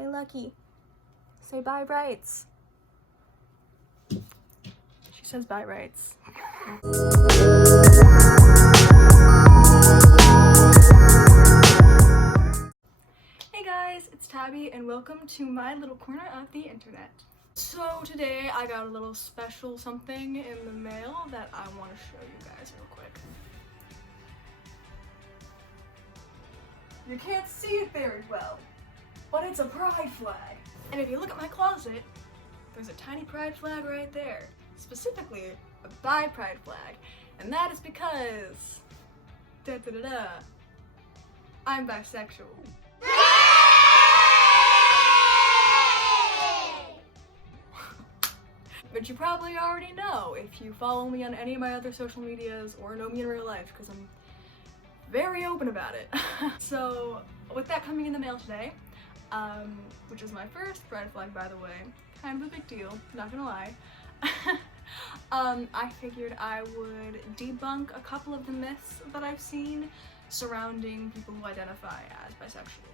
Hey, Lucky. Say bye, rights. She says bye, rights. Hey guys, it's Tabby and welcome to my little corner of the internet. So today I got a little special something in the mail that I want to show you guys real quick. You can't see it very well, but it's a pride flag. And if you look at my closet, there's a tiny pride flag right there. Specifically, a bi pride flag. And that is because, I'm bisexual. But you probably already know if you follow me on any of my other social medias or know me in real life, because I'm very open about it. So with that coming in the mail today, which is my first pride flag, by the way, kind of a big deal, not gonna lie, I figured I would debunk a couple of the myths that I've seen surrounding people who identify as bisexual.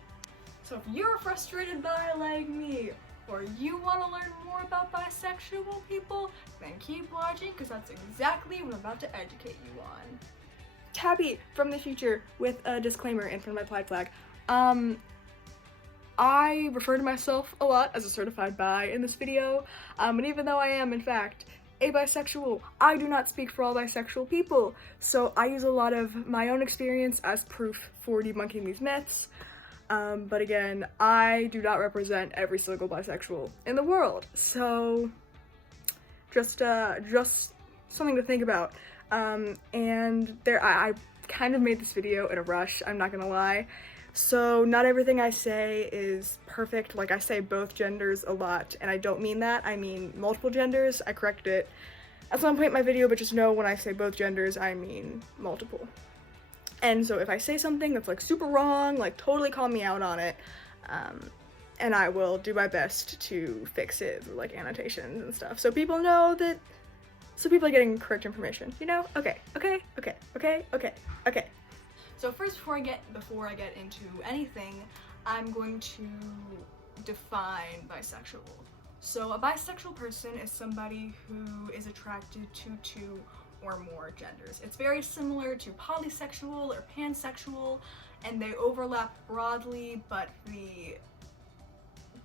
So if you're frustrated by like me, or you want to learn more about bisexual people, then keep watching, because that's exactly what I'm about to educate you on. Tabby from the future with a disclaimer in front of my pride flag. I refer to myself a lot as a certified bi in this video, and even though I am in fact a bisexual, I do not speak for all bisexual people, so I use a lot of my own experience as proof for debunking these myths. But again, I do not represent every single bisexual in the world, so just something to think about. And I kind of made this video in a rush, I'm not gonna lie. So not everything I say is perfect. Like, I say both genders a lot, and I don't mean that. I mean multiple genders. I corrected it at some point in my video, but just know when I say both genders, I mean multiple. And so if I say something that's like super wrong, like totally call me out on it, and I will do my best to fix it through like annotations and stuff, so people know that, so people are getting correct information, you know? Okay. So first, before I get into anything, I'm going to define bisexual. So a bisexual person is somebody who is attracted to two or more genders. It's very similar to polysexual or pansexual, and they overlap broadly, but the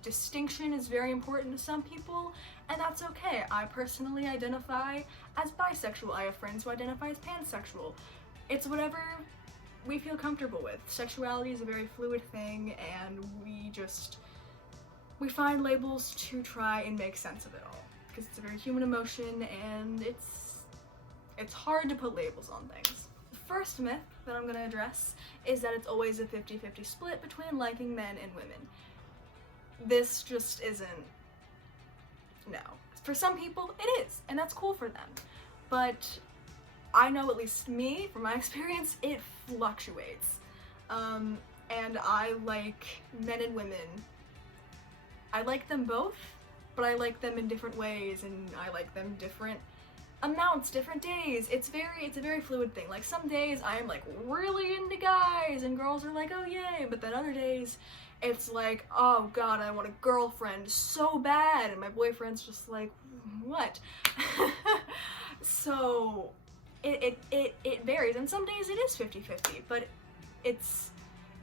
distinction is very important to some people, and that's okay. I personally identify as bisexual. I have friends who identify as pansexual. It's whatever we feel comfortable with. Sexuality is a very fluid thing, and we find labels to try and make sense of it all, because it's a very human emotion, and it's hard to put labels on things. The first myth that I'm going to address is that it's always a 50-50 split between liking men and women. This just isn't. No. For some people, it is, and that's cool for them. But I know, at least me, from my experience, it fluctuates. And I like men and women. I like them both, but I like them in different ways, and I like them different amounts, different days. It's a very fluid thing. Like, some days I am like really into guys and girls are like, oh yay, but then other days it's like, oh god, I want a girlfriend so bad, and my boyfriend's just like, what? So it varies, and some days it is 50-50, but it's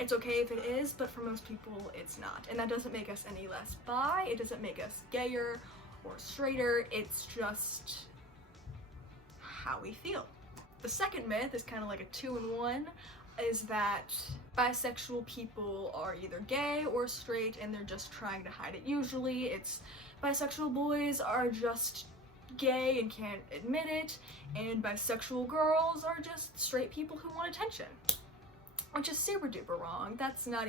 okay if it is, but for most people it's not, and that doesn't make us any less bi, it doesn't make us gayer or straighter, it's just how we feel. The second myth is kind of like a 2-in-1, is that bisexual people are either gay or straight and they're just trying to hide it. Usually it's bisexual boys are just gay and can't admit it, and bisexual girls are just straight people who want attention, which is super duper wrong. That's not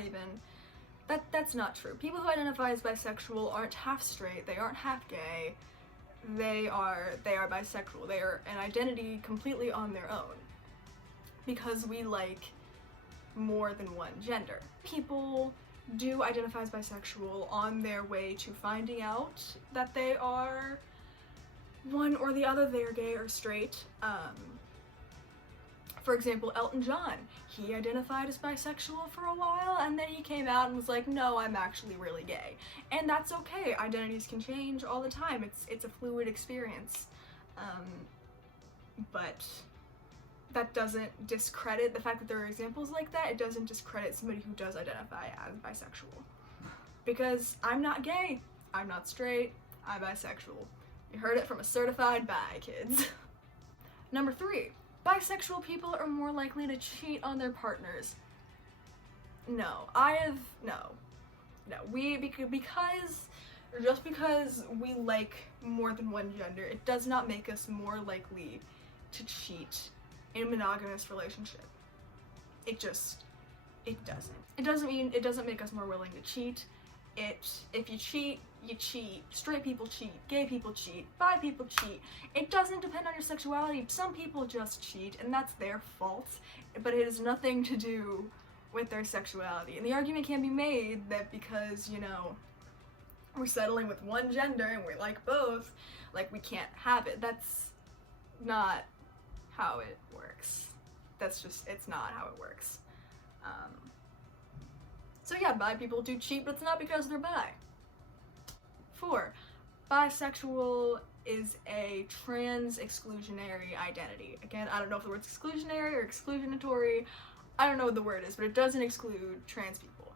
true. People who identify as bisexual aren't half straight, they aren't half gay. They are bisexual. They are an identity completely on their own, because we like more than one gender. People do identify as bisexual on their way to finding out that they are one or the other, they are gay or straight. For example, Elton John, he identified as bisexual for a while, and then he came out and was like, no, I'm actually really gay. And that's okay, identities can change all the time, it's a fluid experience. But that doesn't discredit the fact that there are examples like that. It doesn't discredit somebody who does identify as bisexual. Because I'm not gay, I'm not straight, I'm bisexual. You heard it from a certified bi, kids. Number 3, bisexual people are more likely to cheat on their partners. No, just because we like more than one gender, it does not make us more likely to cheat in a monogamous relationship. It doesn't. It doesn't make us more willing to cheat. If you cheat, you cheat. Straight people cheat, gay people cheat, bi people cheat. It doesn't depend on your sexuality. Some people just cheat, and that's their fault, but it has nothing to do with their sexuality. And the argument can be made that because, you know, we're settling with one gender and we like both, like, we can't have it. That's not how it works. It's not how it works. So yeah, bi people do cheat, but it's not because they're bi. 4, bisexual is a trans-exclusionary identity. Again, I don't know if the word's exclusionary or exclusionatory. I don't know what the word is, but it doesn't exclude trans people.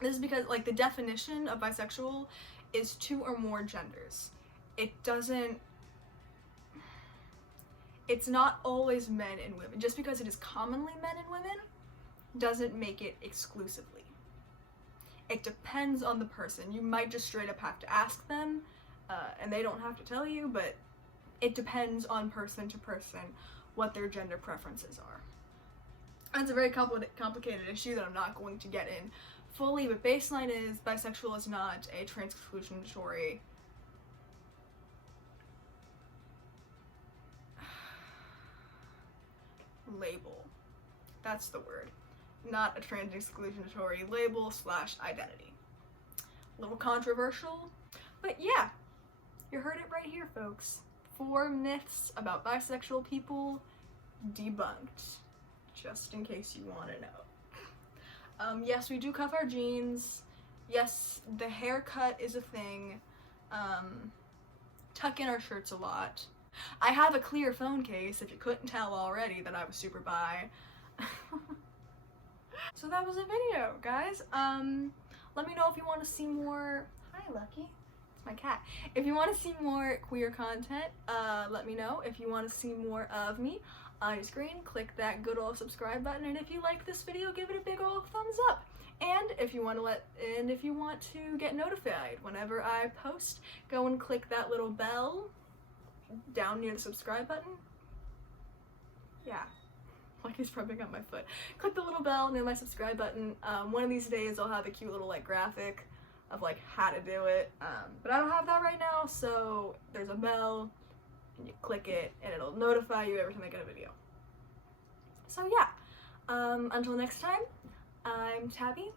This is because, like, the definition of bisexual is 2 or more genders. It's not always men and women. Just because it is commonly men and women doesn't make it exclusively. It depends on the person. You might just straight up have to ask them, and they don't have to tell you, but it depends on person to person what their gender preferences are. That's a very complicated issue that I'm not going to get in fully, but baseline is bisexual is not a trans-exclusionatory label. That's the word. Not a trans-exclusionatory label / identity. A little controversial, but yeah, you heard it right here, folks. 4 myths about bisexual people debunked, just in case you want to know. Yes, we do cuff our jeans. Yes, the haircut is a thing. Tuck in our shirts a lot. I have a clear phone case, if you couldn't tell already that I was super bi. So that was a video, guys. Let me know if you want to see more. Hi, Lucky. It's my cat. If you want to see more queer content, let me know. If you want to see more of me on your screen, click that good old subscribe button. And if you like this video, give it a big old thumbs up. And if you want to get notified whenever I post, go and click that little bell down near the subscribe button. Yeah. Lucky's rubbing on my foot. Click the little bell near my subscribe button. One of these days I'll have a cute little like graphic of like how to do it, but I don't have that right now, so there's a bell and you click it and it'll notify you every time I get a video. So yeah, until next time, I'm Tabby,